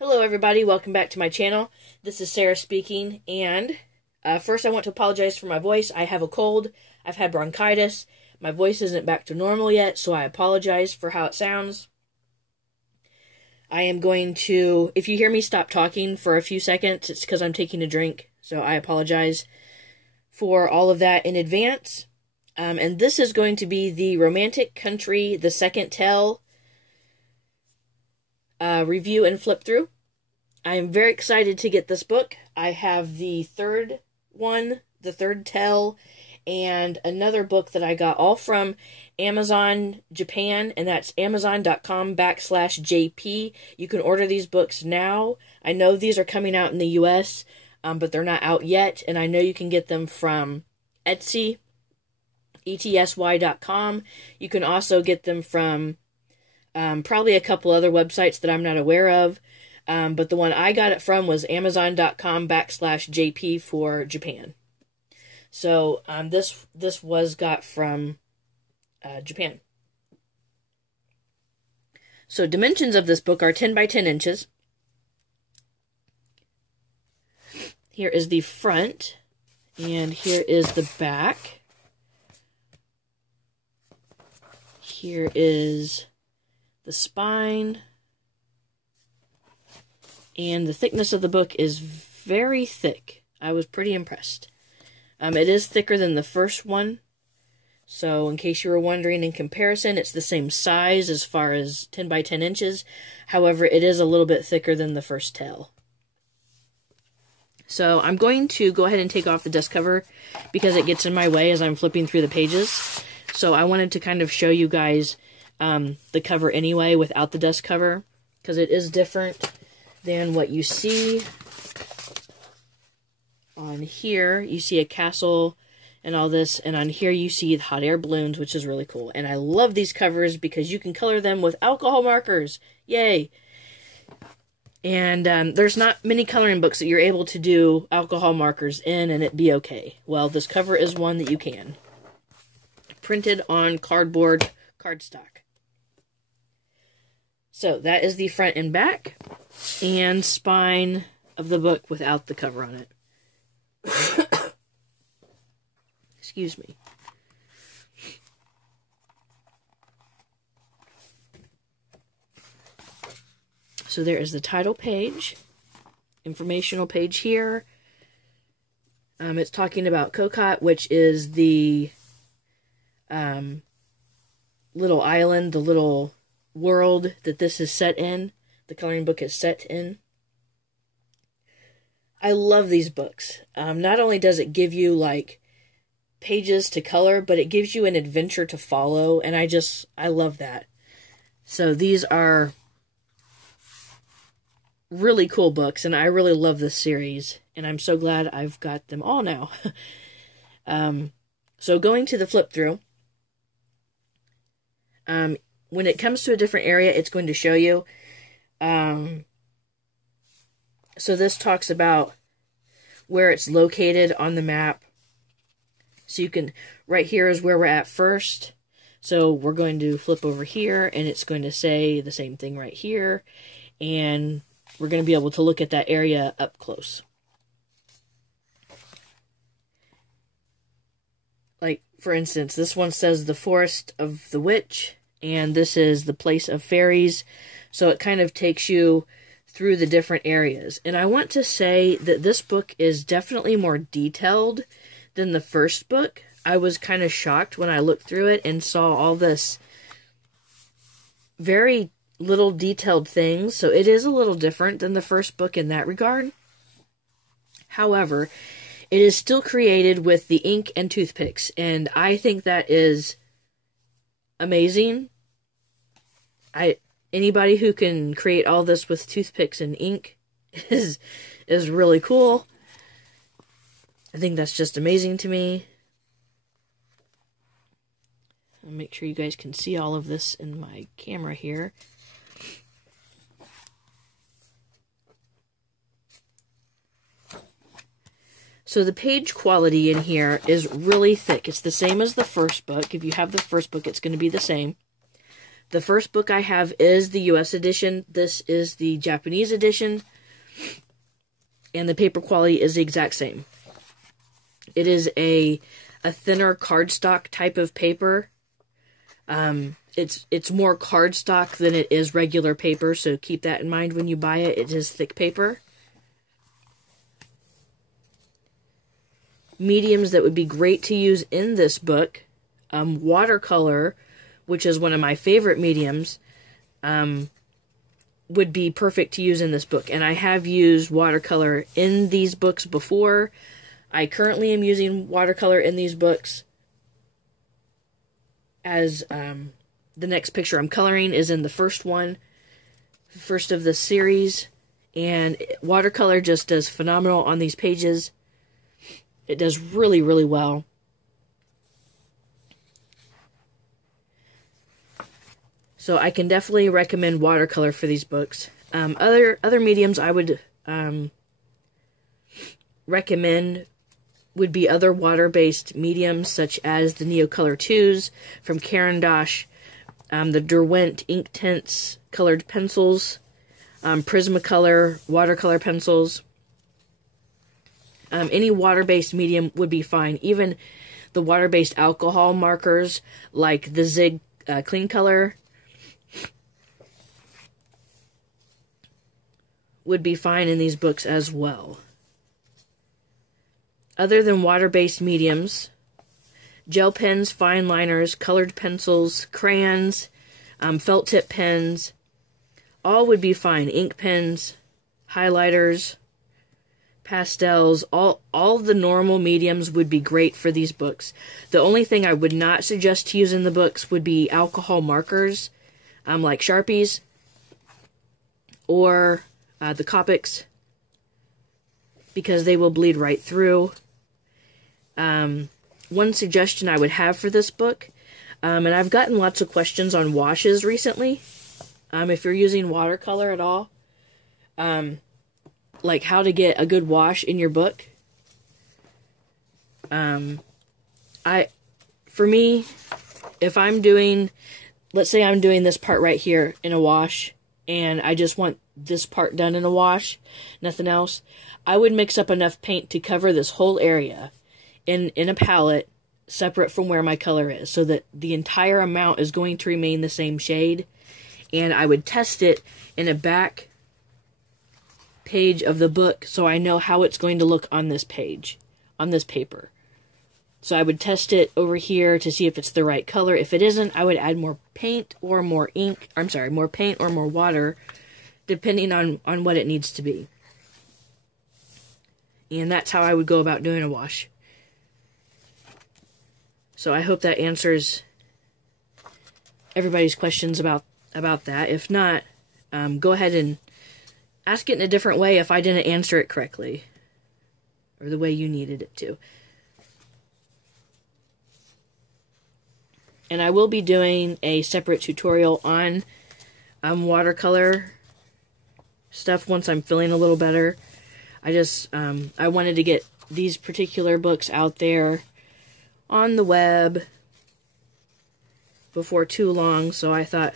Hello everybody, welcome back to my channel. This is Sarah speaking, and first I want to apologize for my voice. I have a cold, I've had bronchitis, my voice isn't back to normal yet, so I apologize for how it sounds. I am going to, if you hear me stop talking for a few seconds, it's because I'm taking a drink, so I apologize for all of that in advance. And this is going to be the Romantic Country, the Second Tell review and flip through. I am very excited to get this book. I have the third one, the third tell, and another book that I got all from Amazon Japan, and that's amazon.com/JP. You can order these books now. I know these are coming out in the US, but they're not out yet, and I know you can get them from Etsy, etsy.com. You can also get them from probably a couple other websites that I'm not aware of. But the one I got it from was amazon.com/JP for Japan. So, this was got from Japan. So, dimensions of this book are 10 by 10 inches. Here is the front, and here is the back. Here is the spine, and the thickness of the book is very thick. I was pretty impressed. It is thicker than the first one, so in case you were wondering, in comparison, it's the same size as far as 10 by 10 inches. However, it is a little bit thicker than the first tell. So I'm going to go ahead and take off the dust cover because it gets in my way as I'm flipping through the pages. So I wanted to kind of show you guys the cover anyway without the dust cover, because it is different than what you see on here. You see a castle and all this, and on here you see hot air balloons, which is really cool. And I love these covers because you can color them with alcohol markers. Yay! And there's not many coloring books that you're able to do alcohol markers in and it be okay. Well, this cover is one that you can. Printed on cardboard cardstock. So, that is the front and back, and spine of the book without the cover on it. Excuse me. So, there is the title page, informational page here. It's talking about Kokot, which is the little island, the little world that this is set in, the coloring book is set in. I love these books. Not only does it give you like pages to color, but it gives you an adventure to follow, and I love that. So these are really cool books, and I really love this series, and I'm so glad I've got them all now. So going to the flip through, when it comes to a different area, it's going to show you. So this talks about where it's located on the map. So you can, right here is where we're at first. So we're going to flip over here, and it's going to say the same thing right here. And we're going to be able to look at that area up close. Like, for instance, this one says the Forest of the Witch. And this is the Place of Fairies, so it kind of takes you through the different areas. And I want to say that this book is definitely more detailed than the first book. I was kind of shocked when I looked through it and saw all this very little detailed things, so it is a little different than the first book in that regard. However, it is still created with the ink and toothpicks, and I think that is amazing. Anybody who can create all this with toothpicks and ink is really cool. I think that's just amazing to me. I'll make sure you guys can see all of this in my camera here. So the page quality in here is really thick. It's the same as the first book. If you have the first book, it's going to be the same. The first book I have is the US edition. This is the Japanese edition. And the paper quality is the exact same. It is a thinner cardstock type of paper. It's more cardstock than it is regular paper, so keep that in mind when you buy it. It is thick paper. Mediums that would be great to use in this book, watercolor, which is one of my favorite mediums, would be perfect to use in this book. And I have used watercolor in these books before. I currently am using watercolor in these books, as the next picture I'm coloring is in the first one, first of the series, and watercolor just does phenomenal on these pages. It does really, really well. So I can definitely recommend watercolor for these books. Other mediums I would recommend would be other water-based mediums, such as the Neocolor 2s from Caran d'Ache, the Derwent Inktense colored pencils, Prismacolor watercolor pencils. Any water-based medium would be fine. Even the water-based alcohol markers, like the Zig Clean Color, would be fine in these books as well. Other than water-based mediums, gel pens, fine liners, colored pencils, crayons, felt tip pens, all would be fine. Ink pens, highlighters, pastels, all the normal mediums would be great for these books. The only thing I would not suggest to use in the books would be alcohol markers, like Sharpies, or the Copics, because they will bleed right through. One suggestion I would have for this book, and I've gotten lots of questions on washes recently, if you're using watercolor at all, like how to get a good wash in your book. For me, if I'm doing, let's say I'm doing this part right here in a wash, and I just want this part done in a wash, nothing else, I would mix up enough paint to cover this whole area in a palette separate from where my color is, so that the entire amount is going to remain the same shade. And I would test it in a back page of the book, so I know how it's going to look on this page, on this paper. So I would test it over here to see if it's the right color. If it isn't, I would add more paint or more ink, more paint or more water, depending on what it needs to be. And that's how I would go about doing a wash. So I hope that answers everybody's questions about that. If not, go ahead and ask it in a different way if I didn't answer it correctly, or the way you needed it to. And I will be doing a separate tutorial on watercolor stuff once I'm feeling a little better. I wanted to get these particular books out there on the web before too long, so I thought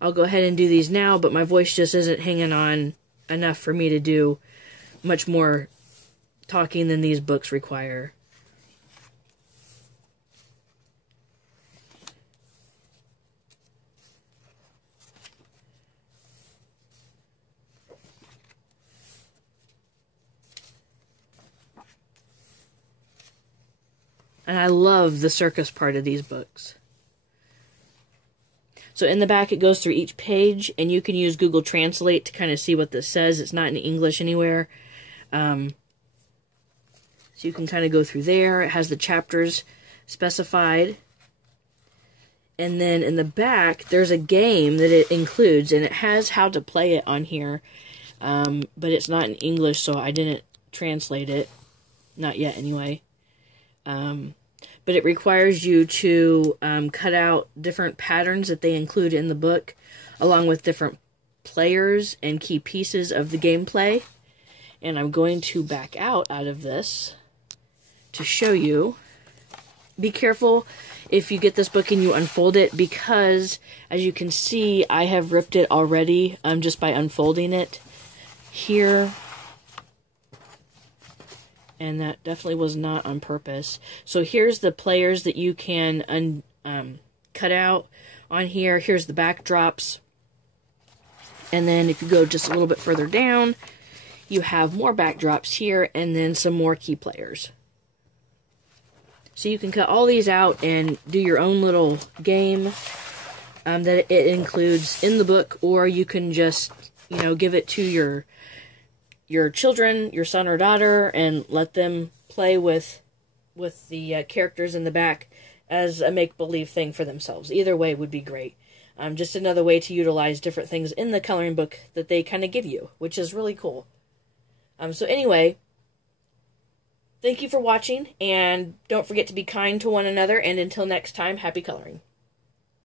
I'll go ahead and do these now, but my voice just isn't hanging on enough for me to do much more talking than these books require. And I love the circus part of these books. So in the back it goes through each page, and you can use Google Translate to kind of see what this says. It's not in English anywhere. So you can kind of go through there. It has the chapters specified. And then in the back, there's a game that it includes, and it has how to play it on here. But it's not in English, so I didn't translate it. Not yet, anyway. But it requires you to cut out different patterns that they include in the book, along with different players and key pieces of the gameplay. And I'm going to back out of this to show you. Be careful if you get this book and you unfold it, because, as you can see, I have ripped it already just by unfolding it here. And that definitely was not on purpose. So here's the players that you can cut out on here. Here's the backdrops. And then if you go just a little bit further down, you have more backdrops here and then some more key players. So you can cut all these out and do your own little game that it includes in the book, or you can just, you know, give it to your children, your son or daughter, and let them play with the characters in the back as a make-believe thing for themselves. Either way would be great. Just another way to utilize different things in the coloring book that they kind of give you, which is really cool. So anyway, thank you for watching, and don't forget to be kind to one another, and until next time, happy coloring.